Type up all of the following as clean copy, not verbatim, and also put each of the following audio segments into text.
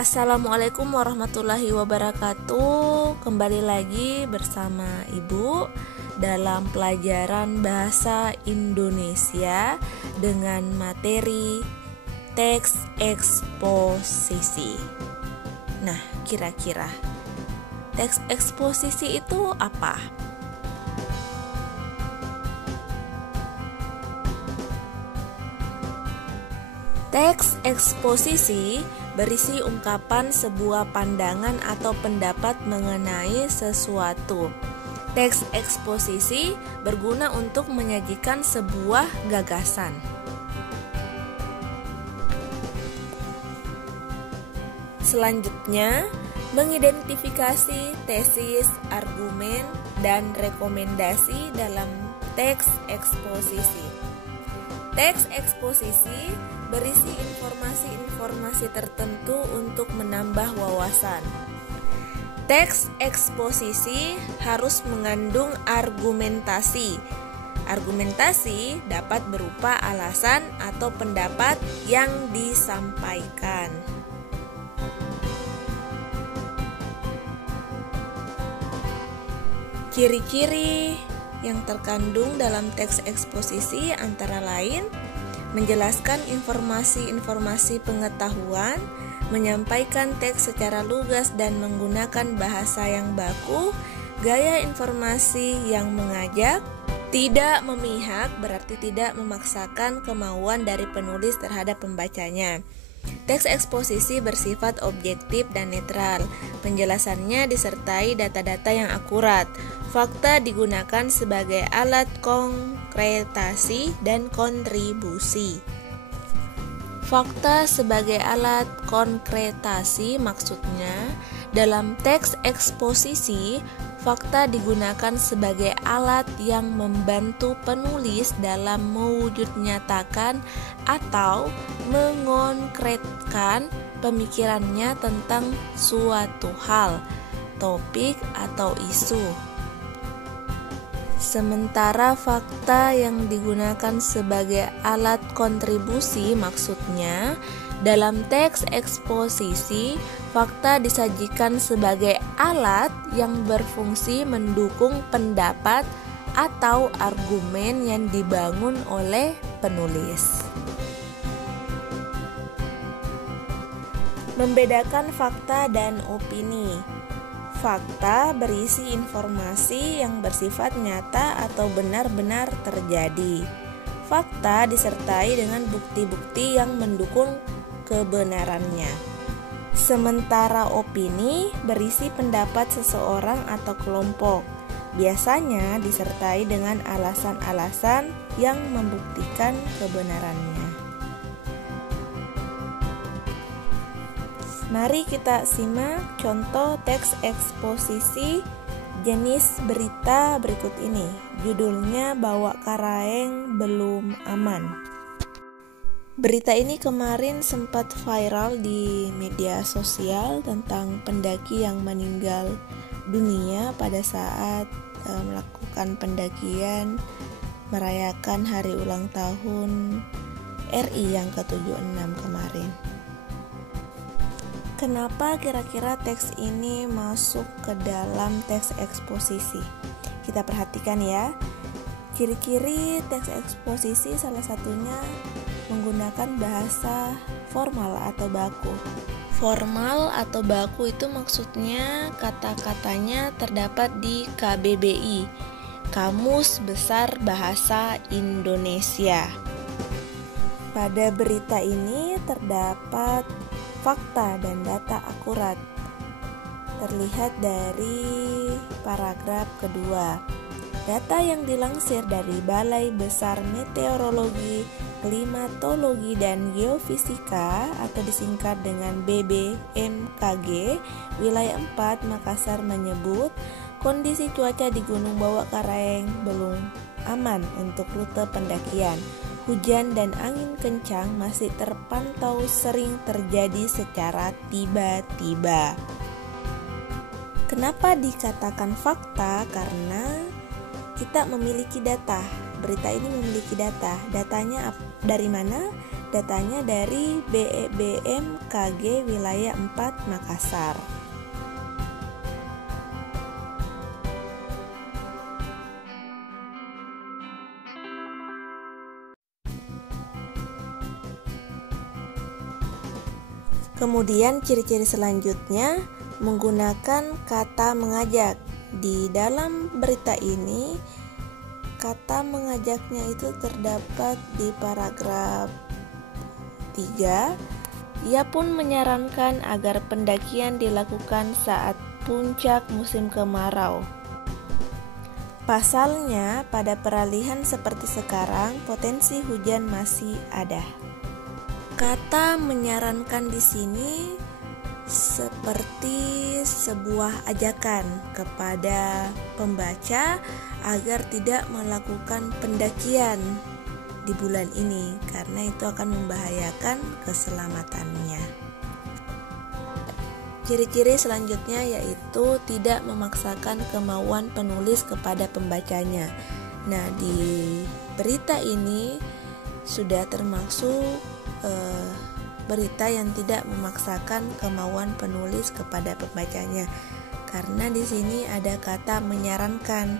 Assalamualaikum warahmatullahi wabarakatuh. Kembali lagi bersama Ibu dalam pelajaran bahasa Indonesia dengan materi teks eksposisi. Nah, kira-kira teks eksposisi itu apa? Teks eksposisi berisi ungkapan sebuah pandangan atau pendapat mengenai sesuatu. Teks eksposisi berguna untuk menyajikan sebuah gagasan. Selanjutnya, mengidentifikasi tesis, argumen, dan rekomendasi dalam teks eksposisi. Teks eksposisi berisi informasi-informasi tertentu untuk menambah wawasan. Teks eksposisi harus mengandung argumentasi. Argumentasi dapat berupa alasan atau pendapat yang disampaikan. Ciri-ciri yang terkandung dalam teks eksposisi antara lain menjelaskan informasi-informasi pengetahuan, menyampaikan teks secara lugas dan menggunakan bahasa yang baku, gaya informasi yang mengajak, tidak memihak berarti tidak memaksakan kemauan dari penulis terhadap pembacanya. Teks eksposisi bersifat objektif dan netral. Penjelasannya disertai data-data yang akurat. Fakta digunakan sebagai alat konkretasi dan kontribusi. Fakta sebagai alat konkretasi maksudnya dalam teks eksposisi, fakta digunakan sebagai alat yang membantu penulis dalam mewujud nyatakan atau mengonkretkan pemikirannya tentang suatu hal, topik, atau isu. Sementara fakta yang digunakan sebagai alat kontribusi maksudnya dalam teks eksposisi, fakta disajikan sebagai alat yang berfungsi mendukung pendapat atau argumen yang dibangun oleh penulis. Membedakan fakta dan opini. Fakta berisi informasi yang bersifat nyata atau benar-benar terjadi. Fakta disertai dengan bukti-bukti yang mendukung kebenarannya. Sementara opini berisi pendapat seseorang atau kelompok, biasanya disertai dengan alasan-alasan yang membuktikan kebenarannya. Mari kita simak contoh teks eksposisi jenis berita berikut ini. Judulnya Bawa Karaeng Belum Aman. Berita ini kemarin sempat viral di media sosial tentang pendaki yang meninggal dunia pada saat melakukan pendakian merayakan hari ulang tahun RI yang ke-76 kemarin. Kenapa kira-kira teks ini masuk ke dalam teks eksposisi? Kita perhatikan ya. Ciri-ciri teks eksposisi salah satunya menggunakan bahasa formal atau baku. Formal atau baku itu maksudnya kata-katanya terdapat di KBBI, Kamus Besar Bahasa Indonesia. Pada berita ini terdapat fakta dan data akurat. Terlihat dari paragraf kedua. Data yang dilansir dari Balai Besar Meteorologi, Klimatologi dan Geofisika atau disingkat dengan BBMKG, wilayah 4 Makassar menyebut kondisi cuaca di Gunung Bawak Karaeng belum aman untuk rute pendakian. Hujan dan angin kencang masih terpantau sering terjadi secara tiba-tiba. Kenapa dikatakan fakta? Karena kita memiliki data. Berita ini memiliki data. Datanya dari mana? Datanya dari BMKG Wilayah 4 Makassar. Kemudian ciri-ciri selanjutnya menggunakan kata mengajak. Di dalam berita ini kata mengajaknya itu terdapat di paragraf 3. Ia pun menyarankan agar pendakian dilakukan saat puncak musim kemarau. Pasalnya, pada peralihan seperti sekarang, potensi hujan masih ada. Kata menyarankan di sini seperti sebuah ajakan kepada pembaca agar tidak melakukan pendakian di bulan ini karena itu akan membahayakan keselamatannya. Ciri-ciri selanjutnya yaitu tidak memaksakan kemauan penulis kepada pembacanya. Nah, di berita ini sudah termasuk berita yang tidak memaksakan kemauan penulis kepada pembacanya karena di sini ada kata menyarankan.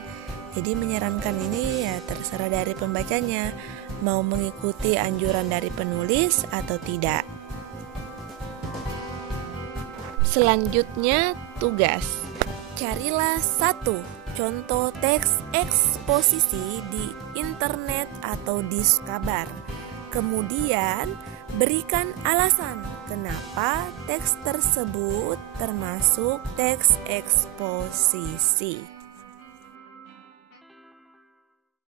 Jadi menyarankan ini ya terserah dari pembacanya mau mengikuti anjuran dari penulis atau tidak. Selanjutnya tugas. Carilah 1 contoh teks eksposisi di internet atau di kabar. Kemudian berikan alasan kenapa teks tersebut termasuk teks eksposisi.